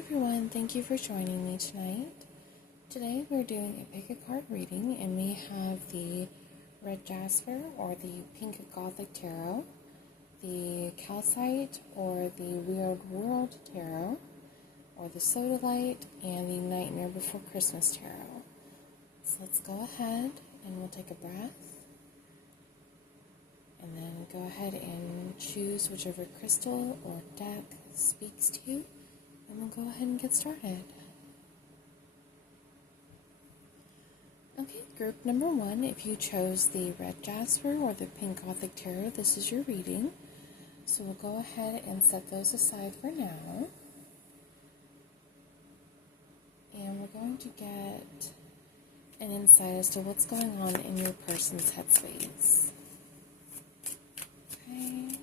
everyone, thank you for joining me tonight. Today we're doing a pick a card reading, and we have the Red Jasper or the Pink Gothic Tarot, the Calcite or the Weird World Tarot, or the Sodalite, and the Nightmare Before Christmas Tarot. So let's go ahead and we'll take a breath, and then go ahead and choose whichever crystal or deck speaks to you, and we'll go ahead and get started. Okay, group number one, if you chose the Red Jasper or the Pink Gothic Tarot, this is your reading. So we'll go ahead and set those aside for now. And we're going to get an insight as to what's going on in your person's headspace. Okay.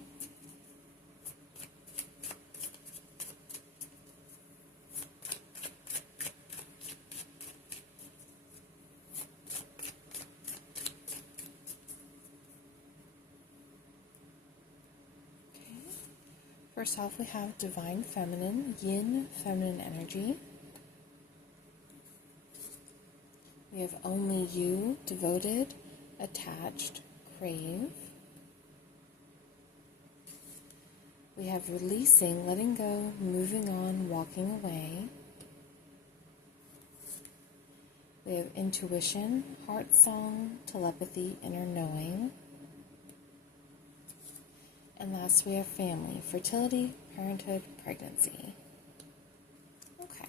First off, we have Divine Feminine, Yin Feminine Energy. We have Only You, Devoted, Attached, Crave. We have Releasing, Letting Go, Moving On, Walking Away. We have Intuition, Heart Song, Telepathy, Inner Knowing. And last, we have Family, Fertility, Parenthood, Pregnancy. Okay.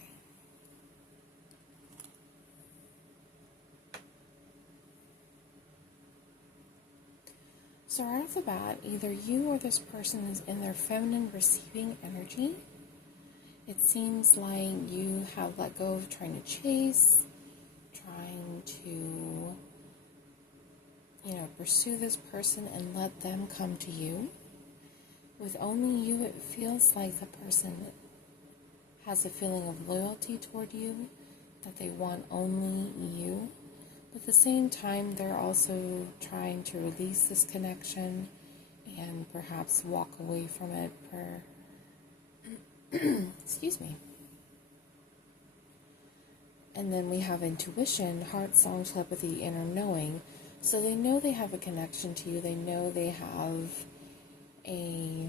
So right off the bat, either you or this person is in their feminine receiving energy. It seems like you have let go of trying to chase, trying to, pursue this person and let them come to you. With Only You, it feels like the person has a feeling of loyalty toward you, that they want only you. But at the same time, they're also trying to release this connection and perhaps walk away from it excuse me. And then we have Intuition, Heart, Song, Telepathy, Inner Knowing. So they know they have a connection to you. They know they have a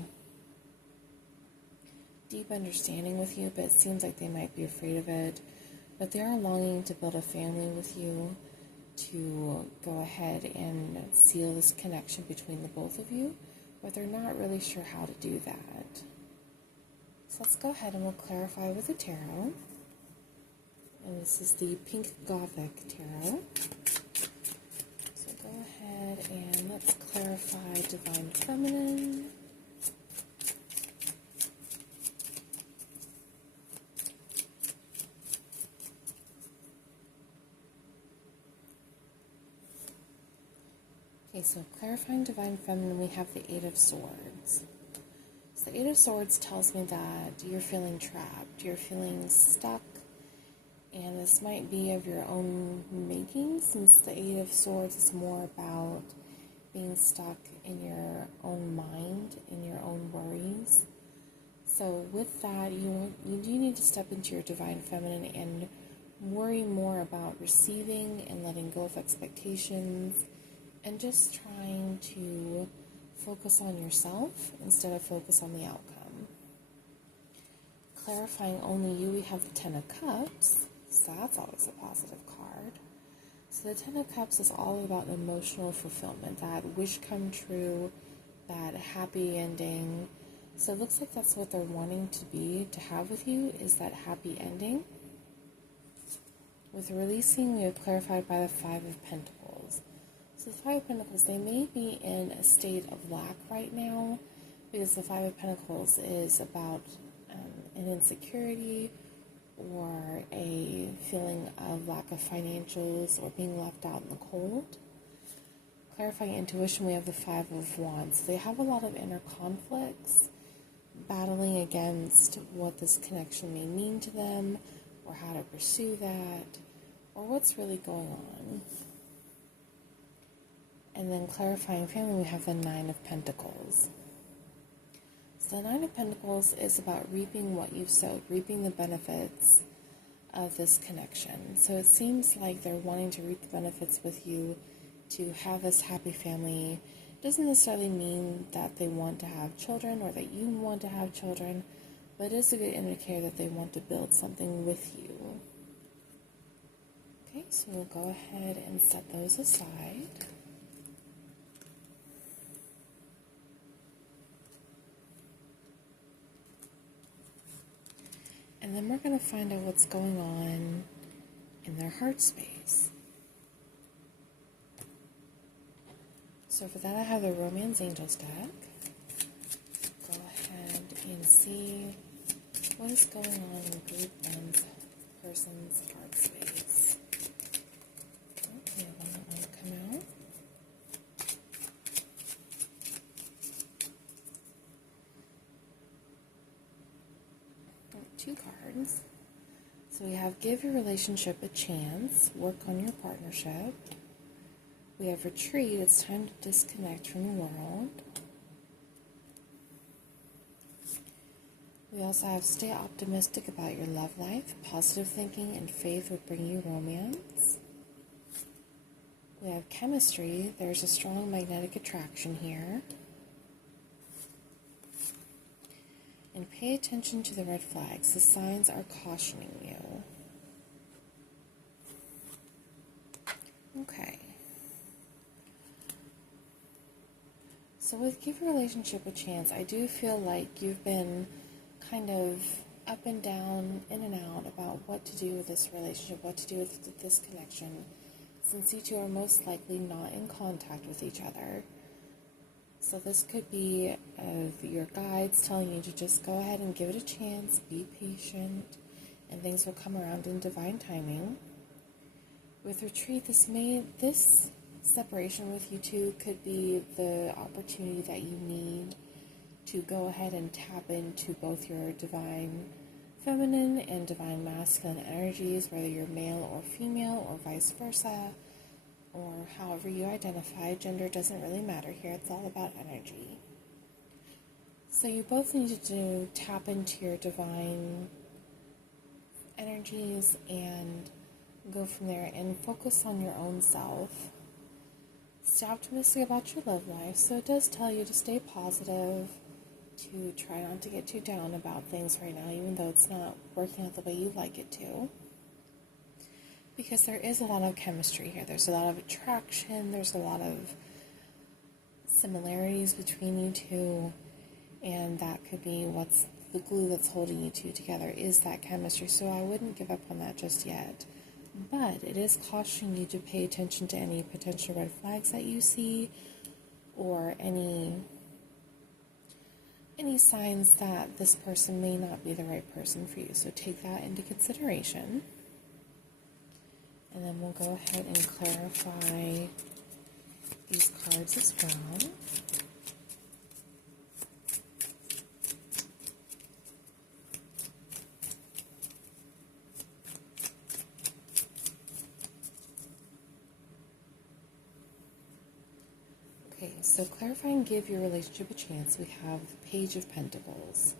deep understanding with you, but it seems like they might be afraid of it. But they are longing to build a family with you, to go ahead and seal this connection between the both of you, but they're not really sure how to do that. So let's go ahead and we'll clarify with the tarot. And this is the Pink Gothic Tarot. So go ahead and let's clarify Divine Feminine. Okay, so clarifying Divine Feminine, we have the Eight of Swords. So the Eight of Swords tells me that you're feeling trapped, you're feeling stuck, and this might be of your own making, since the Eight of Swords is more about being stuck in your own mind, in your own worries. So with that, you do need to step into your Divine Feminine and worry more about receiving and letting go of expectations, and just trying to focus on yourself instead of focus on the outcome. Clarifying Only You, we have the Ten of Cups, so that's always a positive card. So the Ten of Cups is all about emotional fulfillment, that wish come true, that happy ending. So it looks like that's what they're wanting to have with you, is that happy ending. With Releasing, we have clarified by the Five of Pentacles. So the Five of Pentacles, they may be in a state of lack right now, because the Five of Pentacles is about an insecurity or a feeling of lack of financials or being left out in the cold. Clarifying Intuition, we have the Five of Wands. So they have a lot of inner conflicts, battling against what this connection may mean to them, or how to pursue that, or what's really going on. And then clarifying Family, we have the Nine of Pentacles. So So the Nine of Pentacles is about reaping what you've sowed, reaping the benefits of this connection. So it seems like they're wanting to reap the benefits with you to have this happy family. It doesn't necessarily mean that they want to have children or that you want to have children, but it is a good indicator that they want to build something with you. Okay, so we'll go ahead and set those aside. And then we're going to find out what's going on in their heart space. So for that, I have the Romance Angels deck. Go ahead and see what is going on in group one's person's heart space. Okay, one that want to come out. Two cards. So we have give your relationship a chance, work on your partnership. We have retreat, it's time to disconnect from the world. We also have stay optimistic about your love life. Positive thinking and faith will bring you romance. We have chemistry, there's a strong magnetic attraction here. And pay attention to the red flags. The signs are cautioning you. Okay. So with give your relationship a chance, I do feel like you've been kind of up and down, in and out about what to do with this relationship, what to do with this connection, since you two are most likely not in contact with each other. So this could be your guides telling you to just go ahead and give it a chance, be patient, and things will come around in divine timing. With retreat, this separation with you two could be the opportunity that you need to go ahead and tap into both your divine feminine and divine masculine energies, whether you're male or female or vice versa, or however you identify. Gender doesn't really matter here. It's all about energy. So you both need to tap into your divine energies and go from there and focus on your own self. Stay optimistic about your love life. So it does tell you to stay positive, to try not to get too down about things right now, even though it's not working out the way you'd like it to. Because there is a lot of chemistry here. There's a lot of attraction. There's a lot of similarities between you two. And that could be what's the glue that's holding you two together, is that chemistry. So I wouldn't give up on that just yet. But it is cautioning you to pay attention to any potential red flags that you see, or any signs that this person may not be the right person for you. So take that into consideration. And then we'll go ahead and clarify these cards as well. Okay, so clarify and give your relationship a chance. We have the Page of Pentacles.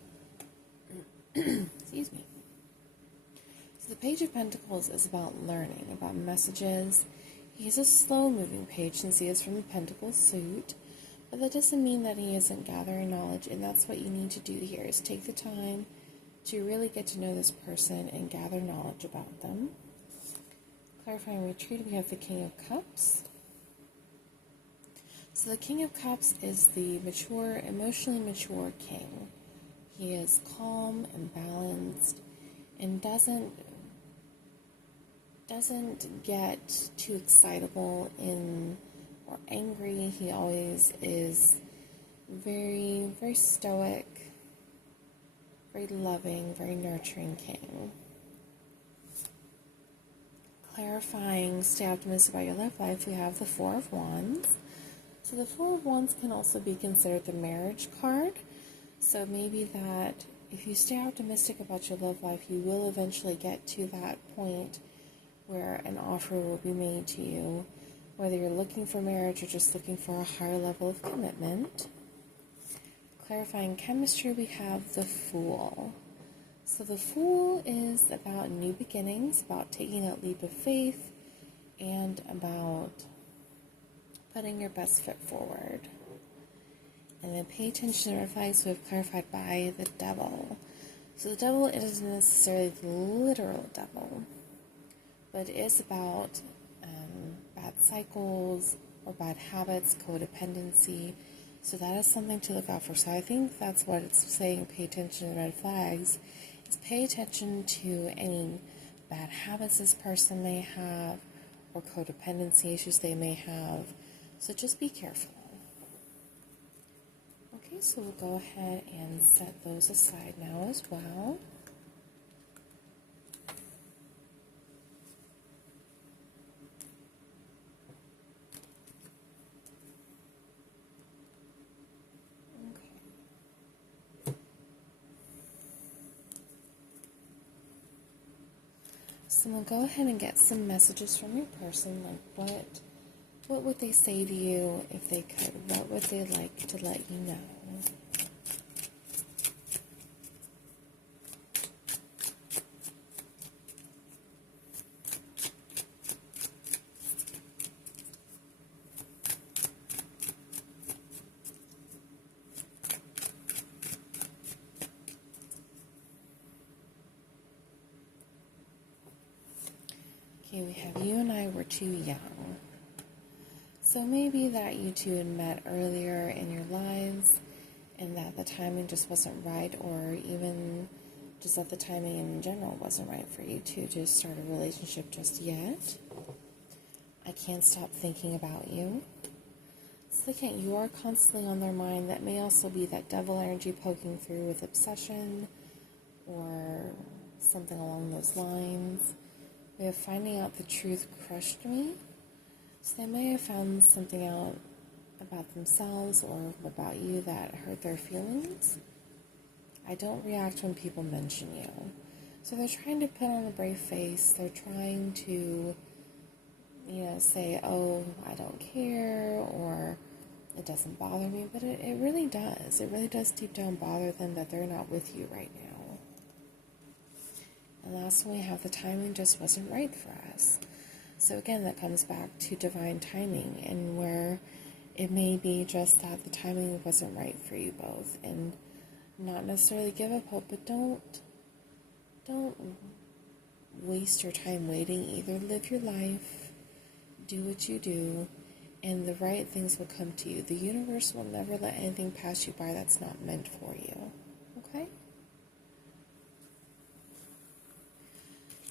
Excuse me. So the Page of Pentacles is about learning, about messages. He's a slow-moving page since he is from the Pentacles suit, but that doesn't mean that he isn't gathering knowledge, and that's what you need to do here, is take the time to really get to know this person and gather knowledge about them. Clarifying retreat, we have the King of Cups. So the King of Cups is the mature, emotionally mature king. He is calm and balanced and doesn't get too excitable or angry. He always is very, very stoic, very loving, very nurturing king. Clarifying, stay optimistic about your love life, we have the Four of Wands. So the Four of Wands can also be considered the marriage card. So maybe that if you stay optimistic about your love life, you will eventually get to that point where an offer will be made to you, whether you're looking for marriage or just looking for a higher level of commitment. clarifying chemistry, we have the Fool. So the Fool is about new beginnings, about taking that leap of faith, and about putting your best foot forward. And then pay attention to red flags we have clarified by the Devil. So the Devil isn't necessarily the literal devil, but it is about bad cycles or bad habits, codependency. So that is something to look out for. So I think that's what it's saying, pay attention to red flags, is pay attention to any bad habits this person may have or codependency issues they may have. So just be careful. Okay, so we'll go ahead and set those aside now as well. So we'll go ahead and get some messages from your person, like what would they say to you if they could? What would they like to let you know? Okay, we have you and I were too young. So maybe that you two had met earlier in your lives and that the timing just wasn't right, or even just that the timing in general wasn't right for you two to start a relationship just yet. I can't stop thinking about you. So again, you are constantly on their mind. That may also be that devil energy poking through with obsession or something along those lines. We have finding out the truth crushed me. So they may have found something out about themselves or about you that hurt their feelings. I don't react when people mention you. So they're trying to put on a brave face. They're trying to, say, oh, I don't care, or it doesn't bother me. But it really does. It really does deep down bother them that they're not with you right now. And last one, we have the timing just wasn't right for us. So again, that comes back to divine timing, and where it may be just that the timing wasn't right for you both, and not necessarily give up hope, but don't waste your time waiting. Either live your life, do what you do, and the right things will come to you. The universe will never let anything pass you by that's not meant for you. Okay?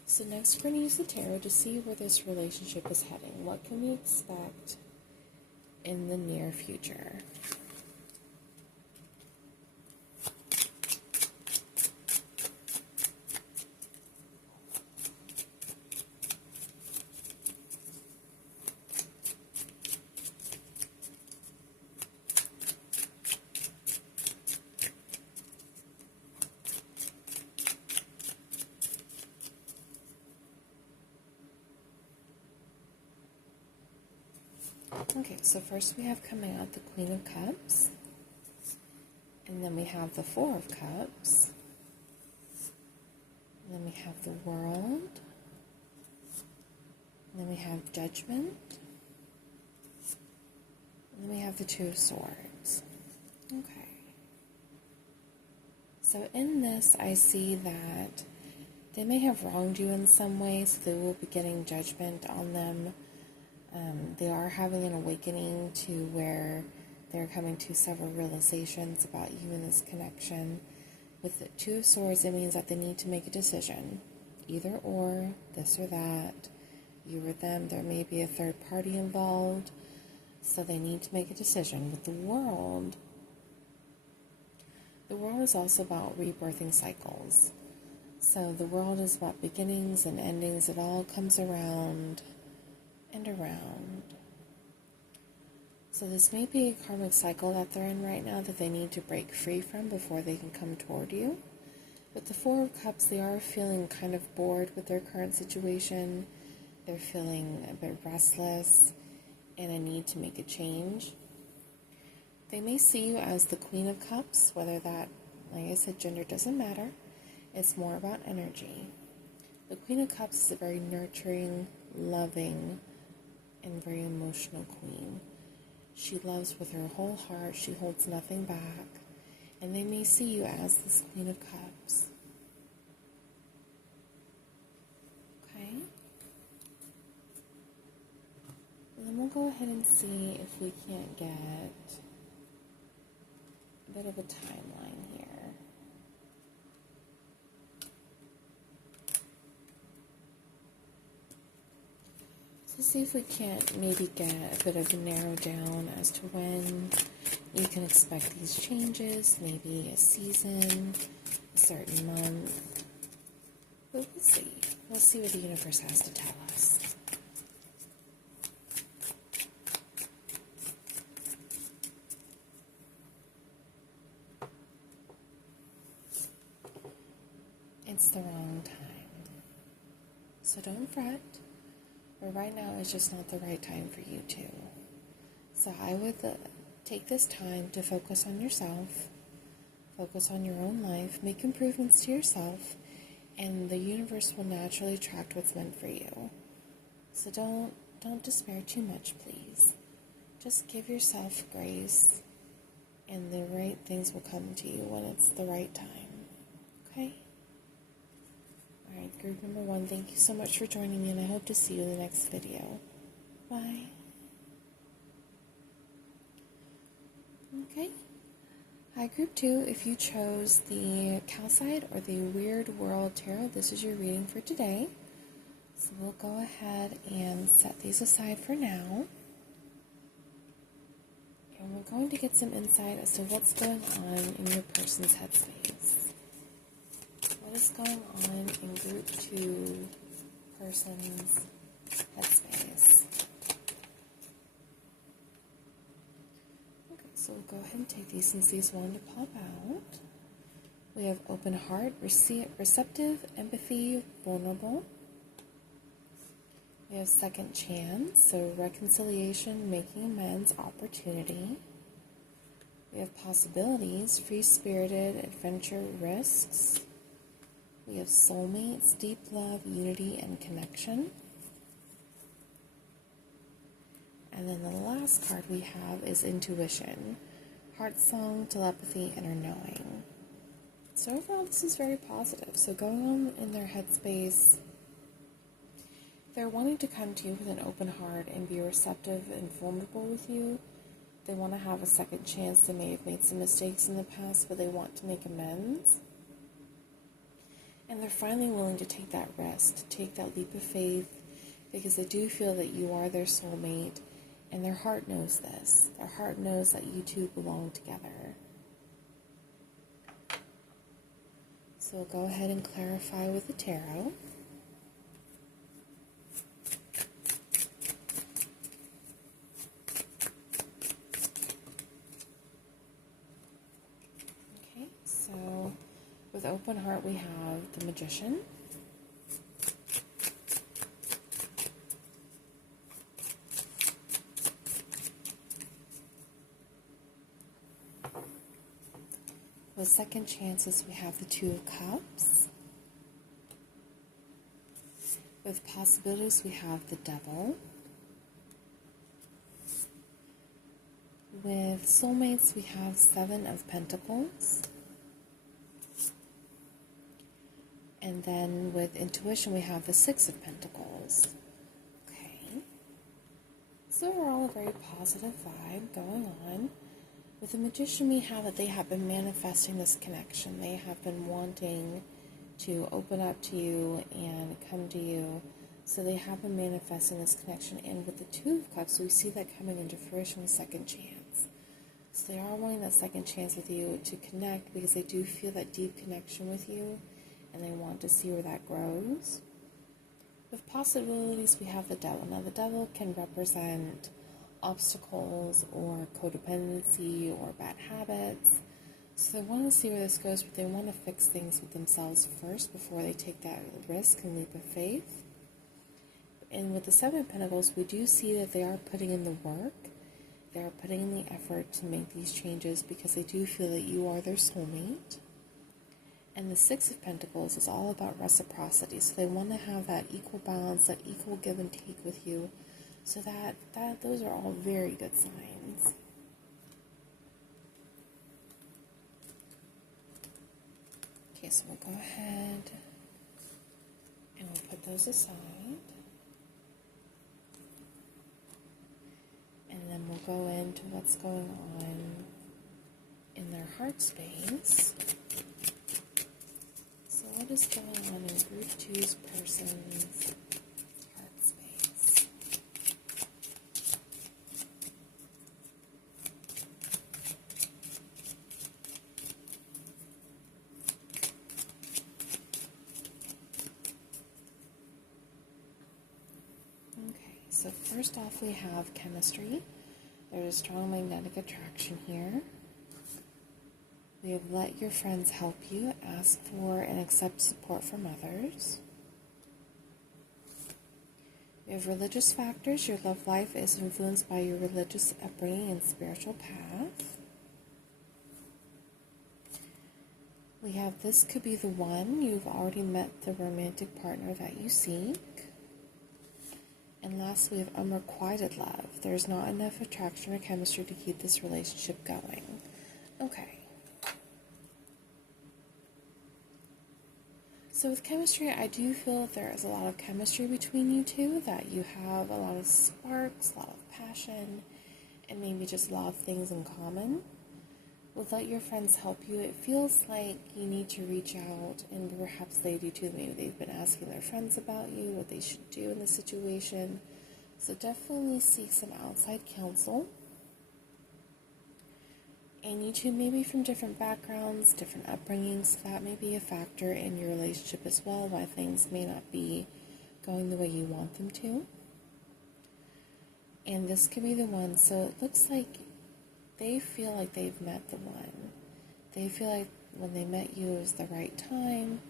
So next we're going to use the tarot to see where this relationship is heading. What can we expect in the near future? Okay, so first we have coming out the Queen of Cups, and then we have the Four of Cups, and then we have the World, and then we have Judgment, and then we have the Two of Swords. Okay. So in this, I see that they may have wronged you in some way, so they will be getting judgment on them. They are having an awakening to where they're coming to several realizations about you in this connection. With the Two of Swords, it means that they need to make a decision. Either or, this or that, you or them. There may be a third party involved, so they need to make a decision. With the World is also about rebirthing cycles. So the World is about beginnings and endings. It all comes around and around. So this may be a karmic cycle that they're in right now that they need to break free from before they can come toward you. With the Four of Cups, they are feeling kind of bored with their current situation. They're feeling a bit restless and a need to make a change. They may see you as the Queen of Cups, whether that, like I said, gender doesn't matter. It's more about energy. The Queen of Cups is a very nurturing, loving, and very emotional queen. She loves with her whole heart. She holds nothing back. And they may see you as this Queen of Cups. Okay? And then we'll go ahead and see if we can't get a bit of a timeline here. So see if we can't maybe get a bit of a narrow down as to when you can expect these changes, maybe a season, a certain month. But we'll see. We'll see what the universe has to tell us. It's the wrong time. So don't fret. But right now is just not the right time for you to. So I would take this time to focus on yourself, focus on your own life, make improvements to yourself, and the universe will naturally attract what's meant for you. So don't despair too much, please. Just give yourself grace, and the right things will come to you when it's the right time. Okay? Alright, group number 1, thank you so much for joining me, and I hope to see you in the next video. Bye. Okay. Hi, group 2. If you chose the Calcite or the Weird World Tarot, this is your reading for today. So we'll go ahead and set these aside for now. And we're going to get some insight as to what's going on in your person's headspace. What is going on in group 2 person's headspace? Okay, so we'll go ahead and take these since these wanted to pop out. We have open heart, receptive, empathy, vulnerable. We have second chance, so reconciliation, making amends, opportunity. We have possibilities, free-spirited, adventure, risks. We have soulmates, deep love, unity, and connection. And then the last card we have is intuition, heart song, telepathy, inner knowing. So overall, this is very positive. So going on in their headspace, they're wanting to come to you with an open heart and be receptive and vulnerable with you. They want to have a second chance. They may have made some mistakes in the past, but they want to make amends. And they're finally willing to take that risk, to take that leap of faith, because they do feel that you are their soulmate, and their heart knows this. Their heart knows that you two belong together. So we'll go ahead and clarify with the tarot. Okay, so with open heart we have the Magician. With second chances we have the Two of Cups. With possibilities we have the Devil. With soulmates we have Seven of Pentacles. And then with intuition we have the Six of Pentacles. Okay. So overall a very positive vibe going on. With the Magician we have that they have been manifesting this connection. They have been wanting to open up to you and come to you. So they have been manifesting this connection. And with the Two of Cups, we see that coming into fruition with second chance. So they are wanting that second chance with you to connect because they do feel that deep connection with you and they want to see where that grows. With possibilities, we have the Devil. Now the Devil can represent obstacles or codependency or bad habits. So they want to see where this goes, but they want to fix things with themselves first before they take that risk and leap of faith. And with the Seven of Pentacles, we do see that they are putting in the work They're putting in the effort to make these changes because they do feel that you are their soulmate. And the Six of Pentacles is all about reciprocity. So they want to have that equal balance, that equal give and take with you. So that those are all very good signs. Okay, so we'll go ahead and we'll put those aside. And then we'll go into what's going on in their heart space. So what is going on in Group 2's person's heart space? Okay, so first off we have chemistry. There's a strong magnetic attraction here. We have let your friends help you, ask for and accept support from others. We have religious factors. Your love life is influenced by your religious upbringing and spiritual path. We have this could be the one. You've already met the romantic partner that you seek. And last, we have unrequited love. There's not enough attraction or chemistry to keep this relationship going. Okay. So with chemistry, I do feel that there is a lot of chemistry between you two, that you have a lot of sparks, a lot of passion, and maybe just a lot of things in common. With let your friends help you, it feels like you need to reach out, and perhaps they do too. Maybe they've been asking their friends about you, what they should do in the situation. So definitely seek some outside counsel. And you two may be from different backgrounds, different upbringings. That may be a factor in your relationship as well, why things may not be going the way you want them to. And this could be the one. So it looks like they feel like they've met the one. They feel like when they met you, it was the right time,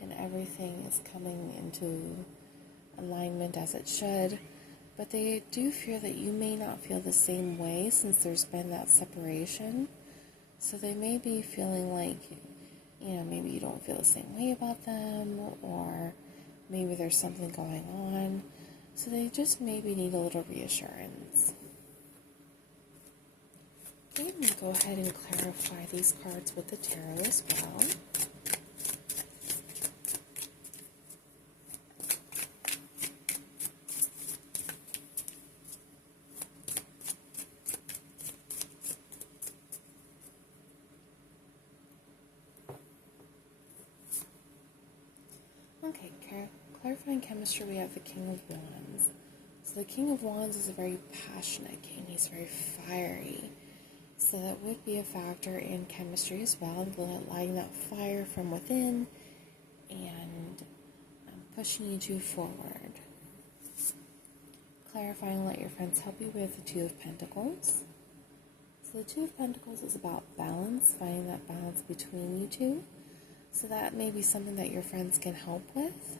and everything is coming into alignment as it should. But they do fear that you may not feel the same way since there's been that separation. So they may be feeling like, maybe you don't feel the same way about them, or maybe there's something going on. So they just maybe need a little reassurance. Okay, I'm going to go ahead and clarify these cards with the tarot as well. Okay, clarifying chemistry, we have the King of Wands. So the King of Wands is a very passionate king. He's very fiery. So that would be a factor in chemistry as well, lighting that fire from within and pushing you two forward. Clarifying, let your friends help you with the Two of Pentacles. So the Two of Pentacles is about balance, finding that balance between you two. So that may be something that your friends can help with.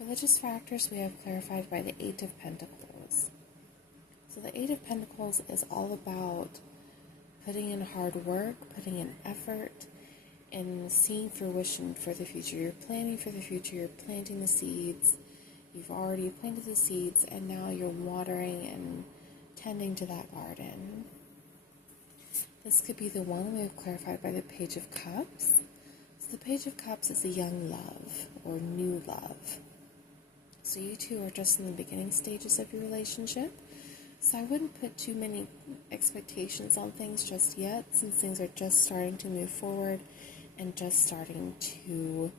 Religious factors we have clarified by the Eight of Pentacles. So the Eight of Pentacles is all about putting in hard work, putting in effort, and seeing fruition for the future. You're planning for the future, you're planting the seeds. You've already planted the seeds, and now you're watering and tending to that garden. This could be the one we have clarified by the Page of Cups. So the Page of Cups is a young love or new love. So you two are just in the beginning stages of your relationship. So I wouldn't put too many expectations on things just yet, since things are just starting to move forward and just starting to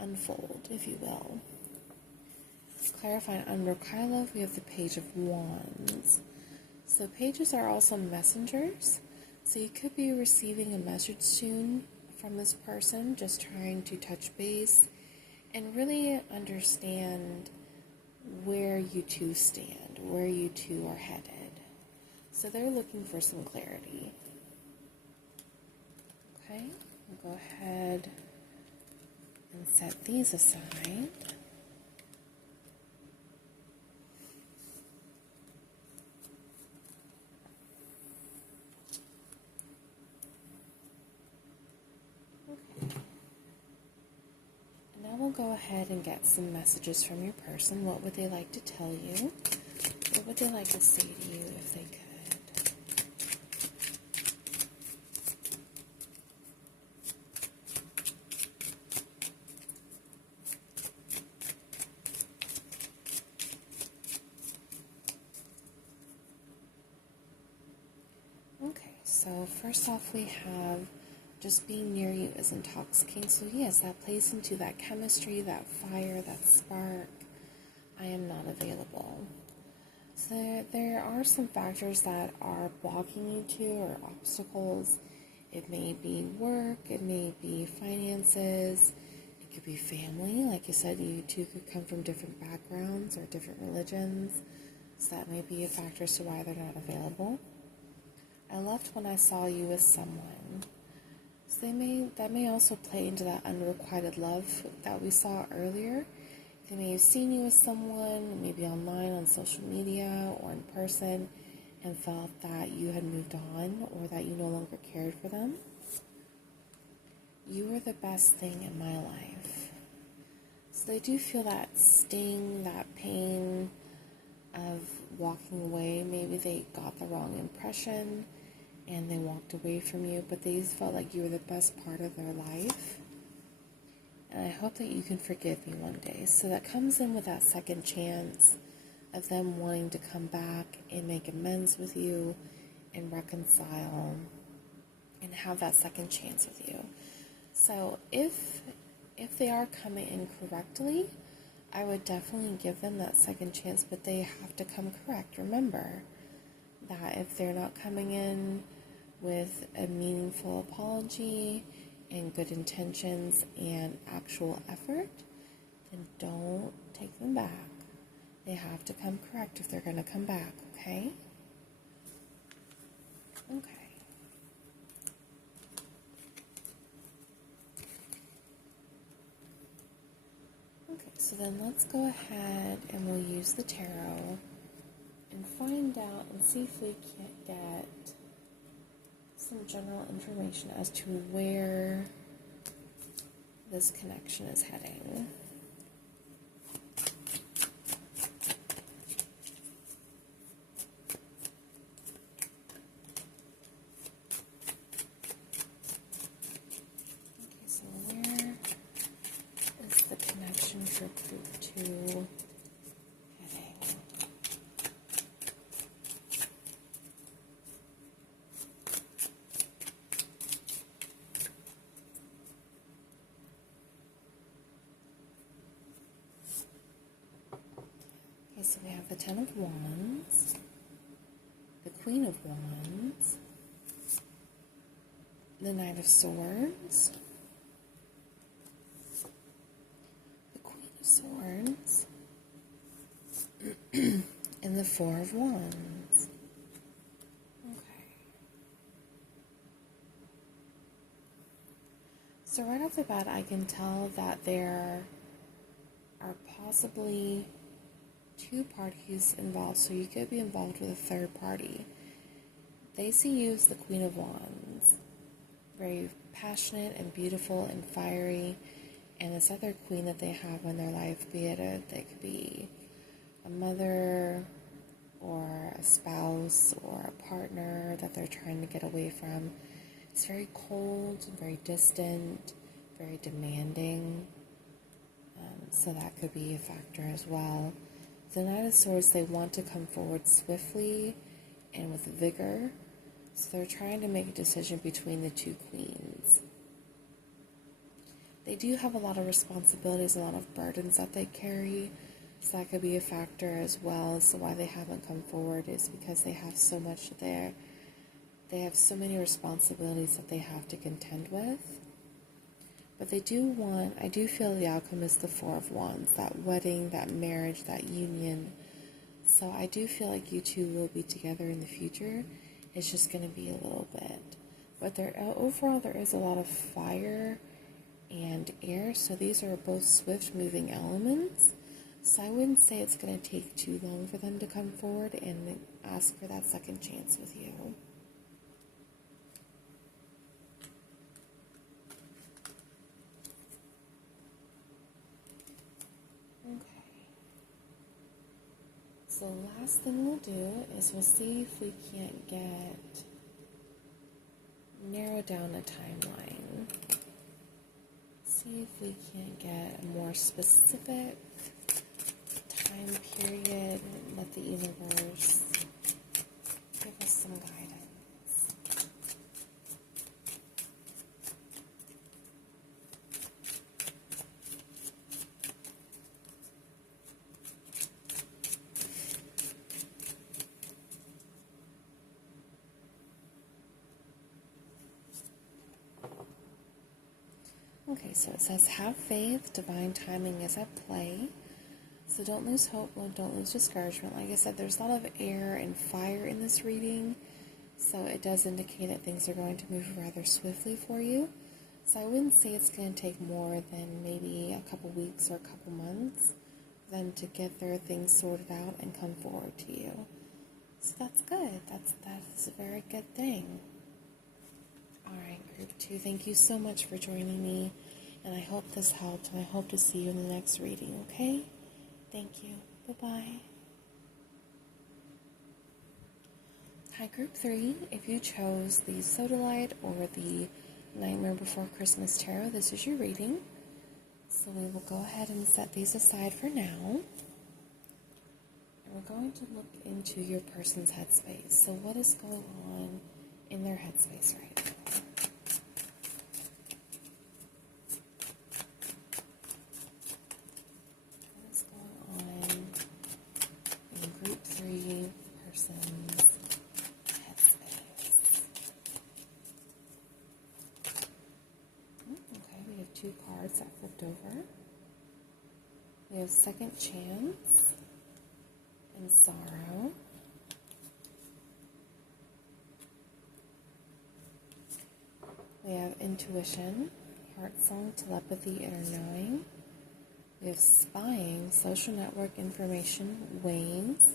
unfold, if you will. Clarifying unrequited love, we have the Page of Wands. So pages are also messengers. So you could be receiving a message soon from this person, just trying to touch base and really understand where you two stand, where you two are headed. So they're looking for some clarity. Okay, we'll go ahead and set these aside. go ahead and get some messages from your person. What would they like to tell you? What would they like to say to you if they could? Okay, so first off we have just being near you is intoxicating. So yes, that plays into that chemistry, that fire, that spark. I am not available. So there are some factors that are blocking you to, or obstacles. It may be work, it may be finances, it could be family. Like you said, you two could come from different backgrounds or different religions. So that may be a factor as to why they're not available. I left when I saw you with someone. So that may also play into that unrequited love that we saw earlier. They may have seen you with someone, maybe online, on social media, or in person, and felt that you had moved on or that you no longer cared for them. You were the best thing in my life. So they do feel that sting, that pain of walking away. Maybe they got the wrong impression and they walked away from you, but they felt like you were the best part of their life. And I hope that you can forgive me one day. So that comes in with that second chance of them wanting to come back and make amends with you and reconcile and have that second chance with you. So if they are coming in correctly, I would definitely give them that second chance, but they have to come correct. Remember that if they're not coming in with a meaningful apology and good intentions and actual effort, then don't take them back. They have to come correct if they're going to come back, okay? Okay. Okay, so then let's go ahead and we'll use the tarot and find out and see if we can't get some general information as to where this connection is heading. Okay, so where is the connection for group 2 heading? So we have the Ten of Wands, the Queen of Wands, the Knight of Swords, the Queen of Swords, and the Four of Wands. Okay. So right off the bat, I can tell that there are possibly 2 parties involved, so you could be involved with a third party. They see you as the Queen of Wands, very passionate and beautiful and fiery, and this other queen that they have in their life, be it they could be a mother or a spouse or a partner that they're trying to get away from. It's very cold, very distant, very demanding, so that could be a factor as well. The Knight of Swords, they want to come forward swiftly and with vigor, so they're trying to make a decision between the 2 queens. They do have a lot of responsibilities, a lot of burdens that they carry, so that could be a factor as well. So why they haven't come forward is because they have so much there. They have so many responsibilities that they have to contend with. But I do feel the outcome is the Four of Wands, that wedding, that marriage, that union. So I do feel like you two will be together in the future. It's just going to be a little bit. But overall, there is a lot of fire and air. So these are both swift-moving elements. So I wouldn't say it's going to take too long for them to come forward and ask for that second chance with you. So the last thing we'll do is we'll see if we can't narrow down a timeline. See if we can't get a more specific time period and let the universe give us some guidance. Okay, so it says, have faith, divine timing is at play. So don't lose hope, don't lose discouragement. Like I said, there's a lot of air and fire in this reading, so it does indicate that things are going to move rather swiftly for you. So I wouldn't say it's going to take more than maybe a couple weeks or a couple months for them to get their things sorted out and come forward to you. So that's good. That's a very good thing. Alright, group 2, thank you so much for joining me, and I hope this helped, and I hope to see you in the next reading, okay? Thank you. Bye-bye. Hi, group 3. If you chose the Sodalite or the Nightmare Before Christmas Tarot, this is your reading. So we will go ahead and set these aside for now. And we're going to look into your person's headspace. So what is going on in their headspace right now? What is going on in group 3 person's headspace? Okay, we have 2 cards that flipped over. We have Second Chance and Sorrow. We have Intuition, Heart Song, Telepathy, Inner Knowing. We have Spying, Social Network Information, Ways.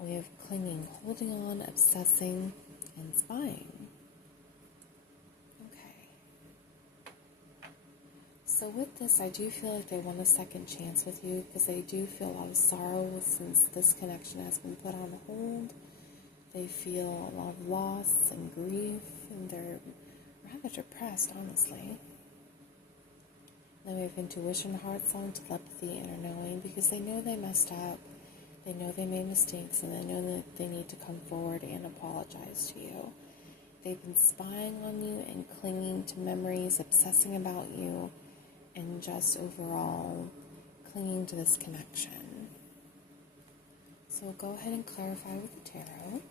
We have Clinging, Holding On, Obsessing, and Spying. Okay. So with this, I do feel like they want a second chance with you, because they do feel a lot of sorrow since this connection has been put on hold. They feel a lot of loss and grief, and they're rather depressed, honestly. Then we have Intuition, Heart Song, Telepathy, Inner Knowing, because they know they messed up, they know they made mistakes, and they know that they need to come forward and apologize to you. They've been spying on you and clinging to memories, obsessing about you, and just overall clinging to this connection. So we'll go ahead and clarify with the tarot.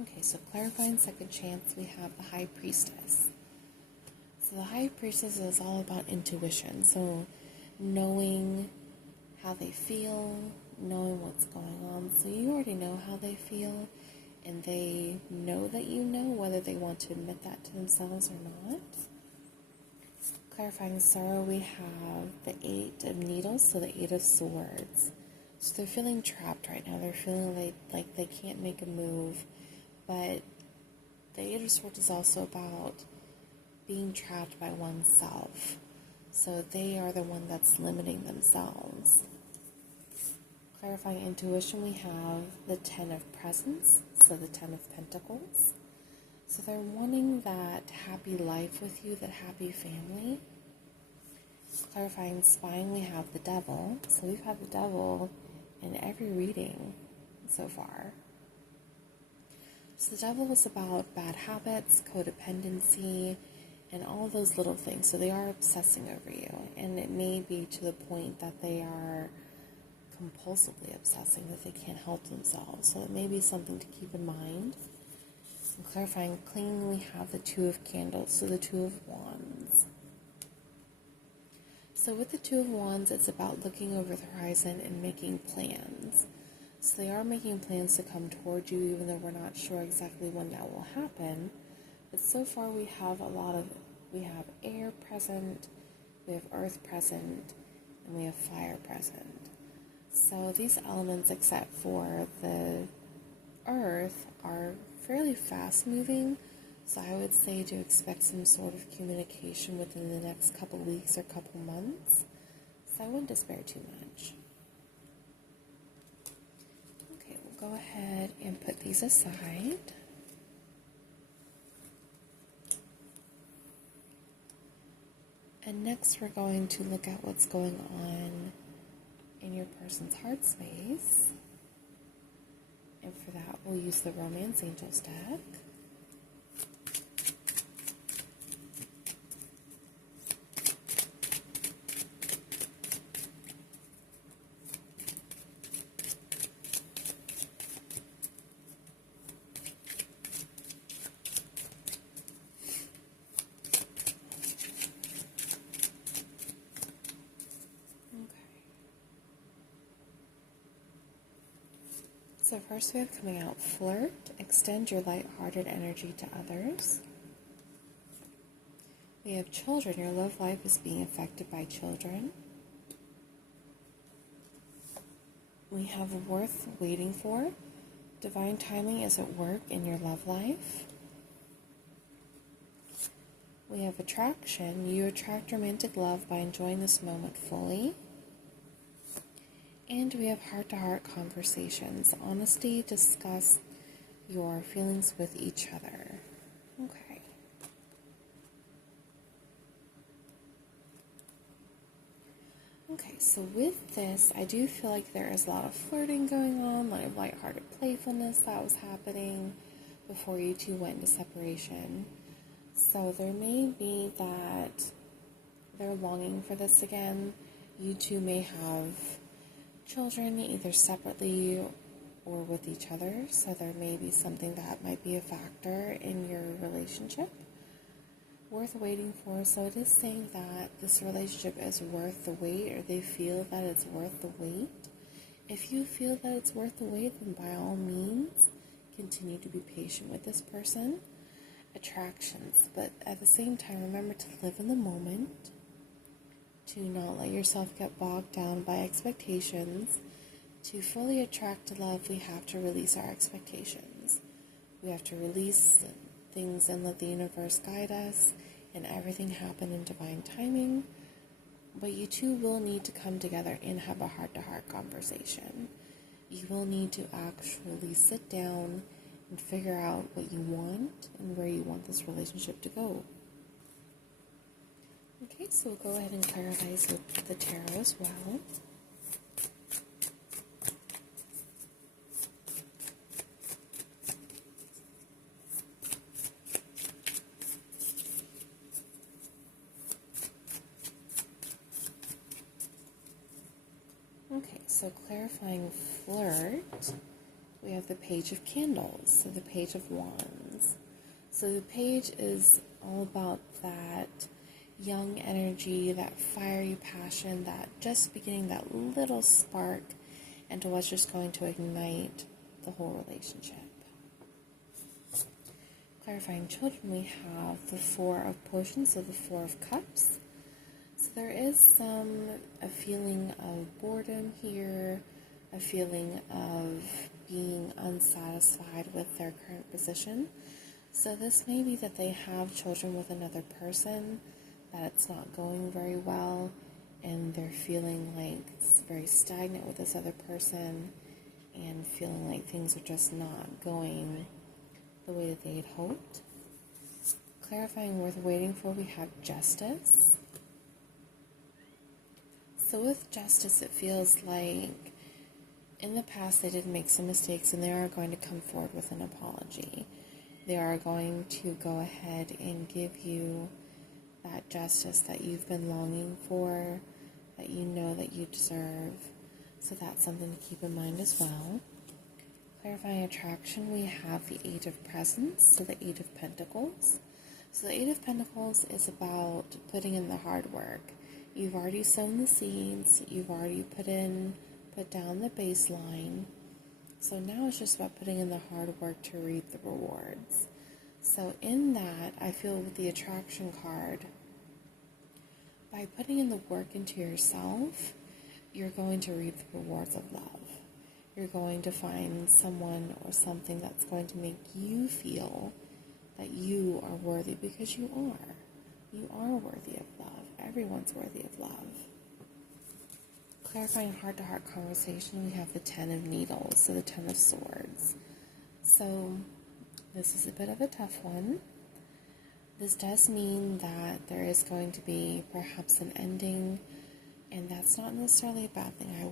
Okay, so clarifying second chance, we have the High Priestess. So the High Priestess is all about intuition. So knowing how they feel, knowing what's going on. So you already know how they feel, and they know that you know, whether they want to admit that to themselves or not. Clarifying sorrow, we have the 8 of Needles, so the 8 of Swords. So they're feeling trapped right now. They're feeling like they can't make a move. But the 8 of Swords is also about being trapped by oneself. So they are the one that's limiting themselves. Clarifying intuition, we have the 10 of Presents, so the 10 of Pentacles. So they're wanting that happy life with you, that happy family. Clarifying spying, we have the Devil. So we've had the Devil in every reading so far. So the Devil is about bad habits, codependency, and all those little things. So they are obsessing over you, and it may be to the point that they are compulsively obsessing, that they can't help themselves. So it may be something to keep in mind. And clarifying clinging, we have the 2 of Candles, so the 2 of Wands. So with the 2 of Wands, it's about looking over the horizon and making plans. So they are making plans to come toward you, even though we're not sure exactly when that will happen. But so far we have air present, we have earth present, and we have fire present. So these elements, except for the earth, are fairly fast moving. So I would say to expect some sort of communication within the next couple weeks or couple months. So I wouldn't despair too much. Okay, we'll go ahead and put these aside. And next we're going to look at what's going on in your person's heart space. And for that, we'll use the Romance Angels deck. So first we have coming out, flirt, extend your light-hearted energy to others. We have children, your love life is being affected by children. We have worth waiting for, divine timing is at work in your love life. We have attraction, you attract romantic love by enjoying this moment fully. And we have heart-to-heart conversations. Honesty, discuss your feelings with each other. Okay. Okay, so with this, I do feel like there is a lot of flirting going on, a lot of lighthearted playfulness that was happening before you two went into separation. So there may be that they're longing for this again. You two may have children either separately or with each other, so there may be something that might be a factor in your relationship worth waiting for. So it is saying that this relationship is worth the wait, or they feel that it's worth the wait. If you feel that it's worth the wait, then by all means continue to be patient with this person. Attractions, but at the same time, remember to live in the moment, to not let yourself get bogged down by expectations. To fully attract love, we have to release our expectations. We have to release things and let the universe guide us, and everything happen in divine timing. But you two will need to come together and have a heart-to-heart conversation. You will need to actually sit down and figure out what you want and where you want this relationship to go. Okay, so we'll go ahead and clarify with the tarot as well. Okay, so clarifying flirt, we have the Page of Candles, so the Page of Wands. So the page is all about that young energy, that fiery passion, that just beginning, that little spark, and to what's just going to ignite the whole relationship. Clarifying children, we have the Four of Potions, so the Four of Cups. So there is a feeling of boredom here, a feeling of being unsatisfied with their current position. So this may be that they have children with another person, that it's not going very well, and they're feeling like it's very stagnant with this other person, and feeling like things are just not going the way that they had hoped. Clarifying worth waiting for, we have Justice. So with Justice, it feels like in the past they did make some mistakes, and they are going to come forward with an apology. They are going to go ahead and give you that justice that you've been longing for, that you know that you deserve. So that's something to keep in mind as well. Clarifying attraction, we have the Eight of Presents, so the Eight of Pentacles. So the Eight of Pentacles is about putting in the hard work. You've already sown the seeds, you've already put down the baseline. So now it's just about putting in the hard work to reap the rewards. So in that, I feel with the attraction card, by putting in the work into yourself, you're going to reap the rewards of love. You're going to find someone or something that's going to make you feel that you are worthy, because you are. You are worthy of love. Everyone's worthy of love. Clarifying heart-to-heart conversation, we have the 10 of Needles, so the 10 of Swords. So this is a bit of a tough one. This does mean that there is going to be perhaps an ending, and that's not necessarily a bad thing. I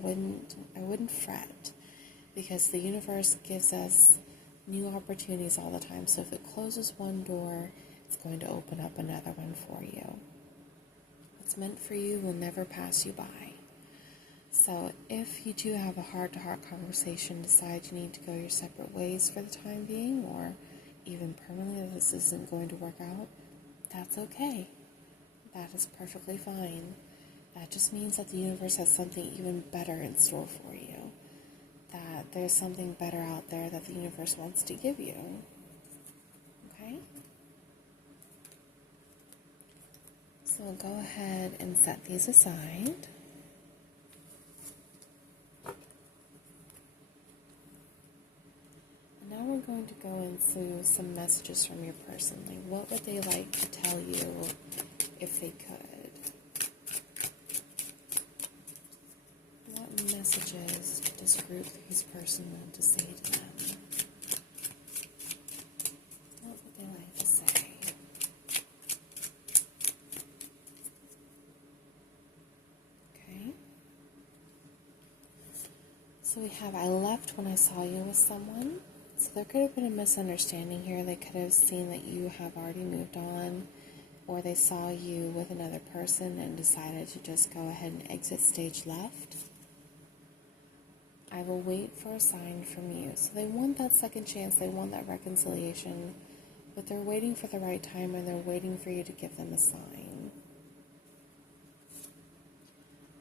wouldn't fret, because the universe gives us new opportunities all the time. So if it closes one door, it's going to open up another one for you. What's meant for you will never pass you by. So if you do have a heart-to-heart conversation, decide you need to go your separate ways for the time being, or even permanently, that this isn't going to work out, that's okay. That is perfectly fine. That just means that the universe has something even better in store for you. That there's something better out there that the universe wants to give you. Okay? So we'll go ahead and set these aside. And now we're going to go into some messages from your person. Like, what would they like to tell you if they could? What messages does group 3's person want to say to them? What would they like to say? Okay. So we have, I left when I saw you with someone. So there could have been a misunderstanding here. They could have seen that you have already moved on, or they saw you with another person and decided to just go ahead and exit stage left. I will wait for a sign from you. So they want that second chance, they want that reconciliation, but they're waiting for the right time, and they're waiting for you to give them a sign.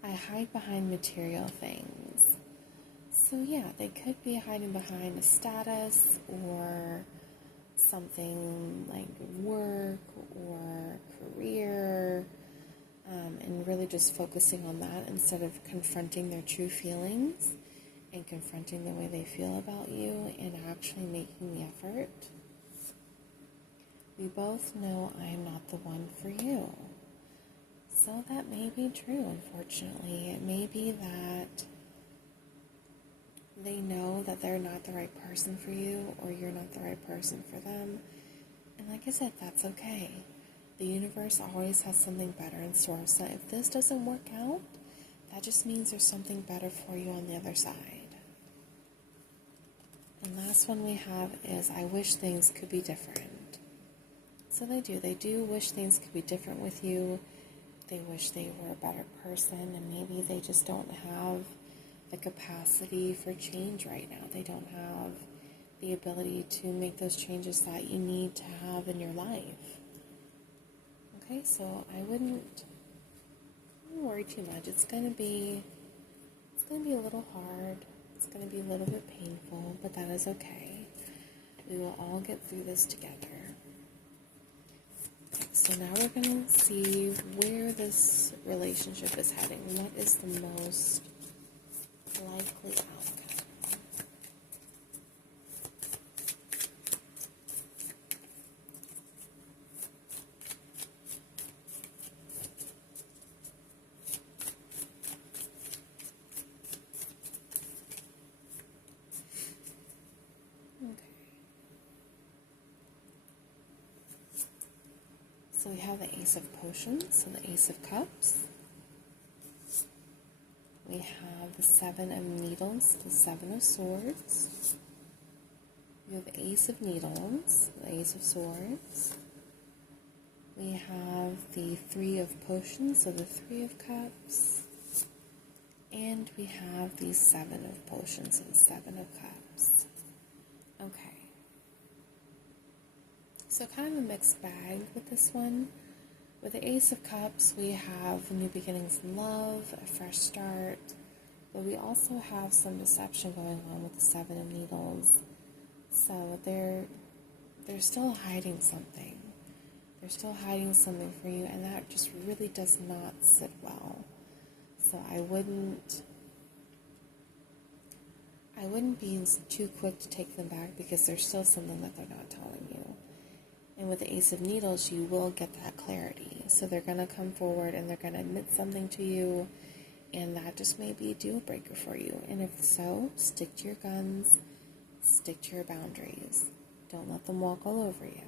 I hide behind material things. So yeah, they could be hiding behind a status or something like work or career, and really just focusing on that instead of confronting their true feelings and confronting the way they feel about you and actually making the effort. We both know I am not the one for you. So that may be true, unfortunately. It may be that they know that they're not the right person for you, or you're not the right person for them. And like I said, that's okay. The universe always has something better in store. So if this doesn't work out, that just means there's something better for you on the other side. And last one we have is, I wish things could be different. So they do. They do wish things could be different with you. They wish they were a better person, and maybe they just don't have the capacity for change right now. They don't have the ability to make those changes that you need to have in your life. Okay, so I wouldn't worry too much. It's gonna be a little hard. It's gonna be a little bit painful, but that is okay. We will all get through this together. Okay, so now we're gonna see where this relationship is heading. What is the most likely outcome? Okay. So we have the Ace of Potions, so the Ace of Cups. We have the Seven of Needles, the Seven of Swords. We have the Ace of Needles, the Ace of Swords. We have the Three of Potions, so the Three of Cups. And we have the Seven of Potions, so the Seven of Cups. Okay. So kind of a mixed bag with this one. With the Ace of Cups, we have new beginnings in love, a fresh start, but we also have some deception going on with the Seven of Needles. So they're still hiding something. They're still hiding something from you, and that just really does not sit well. So I wouldn't be too quick to take them back, because there's still something that they're not telling you. And with the Ace of Needles, you will get that clarity. So they're going to come forward and they're going to admit something to you, and that just may be a deal breaker for you. And if so, stick to your guns, stick to your boundaries. Don't let them walk all over you.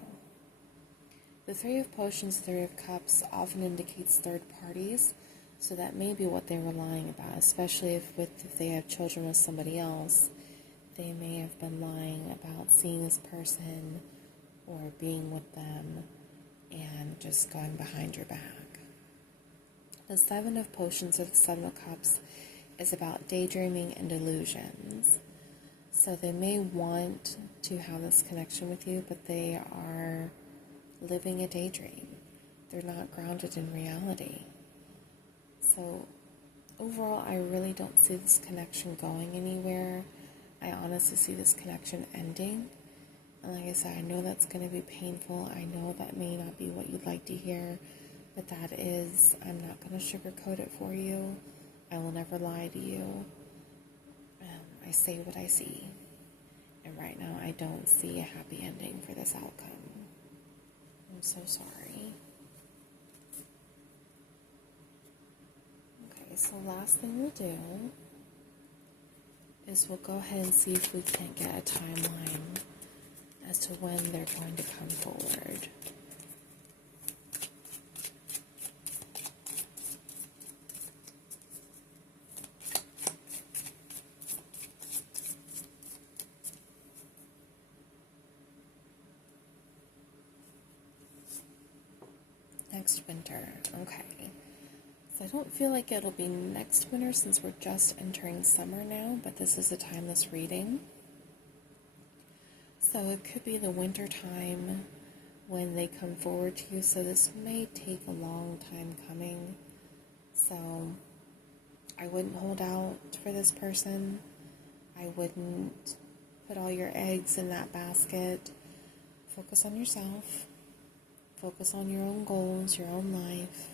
The Three of Potions, Three of Cups often indicates third parties, so that may be what they were lying about, especially if they have children with somebody else. They may have been lying about seeing this person or being with them and just going behind your back. The Seven of Potions, or the Seven of Cups, is about daydreaming and delusions. So they may want to have this connection with you, but they are living a daydream. They're not grounded in reality. So overall, I really don't see this connection going anywhere. I honestly see this connection ending. And like I said, I know that's going to be painful. I know that may not be what you'd like to hear, but that is, I'm not going to sugarcoat it for you. I will never lie to you. I say what I see. And right now, I don't see a happy ending for this outcome. I'm so sorry. Okay, so last thing we'll do is we'll go ahead and see if we can't get a timeline as to when they're going to come forward. Next winter, okay. So I don't feel like it'll be next winter since we're just entering summer now, but this is a timeless reading. So it could be the winter time when they come forward to you, so this may take a long time coming. So I wouldn't hold out for this person. I wouldn't put all your eggs in that basket. Focus on yourself. Focus on your own goals, your own life,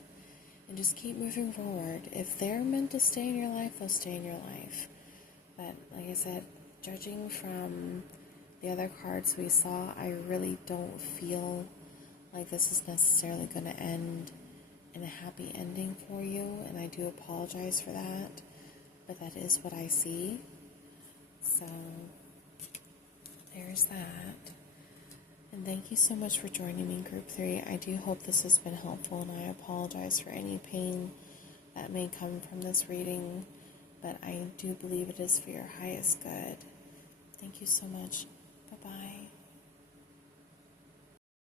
and just keep moving forward. If they're meant to stay in your life, they'll stay in your life. But like I said, judging from the other cards we saw, I really don't feel like this is necessarily going to end in a happy ending for you, and I do apologize for that, but that is what I see. So there's that. And thank you so much for joining me in Group 3. I do hope this has been helpful, and I apologize for any pain that may come from this reading, but I do believe it is for your highest good. Thank you so much. Bye-bye.